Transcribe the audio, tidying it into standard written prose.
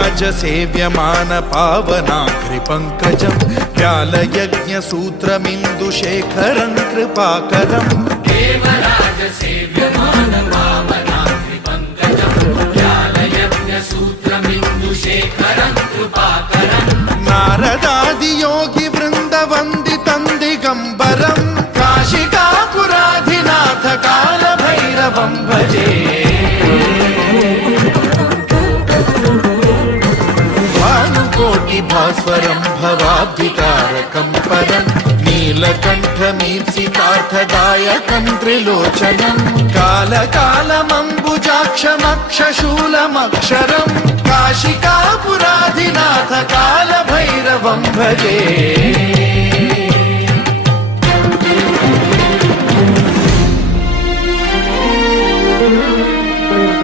देवराजसेव्यमान पावनाग्रिपङ्कजं व्यालयज्ञसूत्रमिन्दुशेखरं कृपाकरं देवराजसेव्यमान पावनाग्रिपङ्कजं व्यालयज्ञसूत्रमिन्दुशेखरं कृपाकरं नारदादियोगिवृन्दवन्दितं दिगम्बरं काशिकापुराधिनाथ कालभैरवं भजे भास्वरं भवाब्धितारकं परं नीलकण्ठमीप्सितार्थदायकं त्रिलोचनं कालकालमम्बुजाक्षमक्षशूलमक्षरं काशिकापुराधिनाथ कालभैरवं भजे।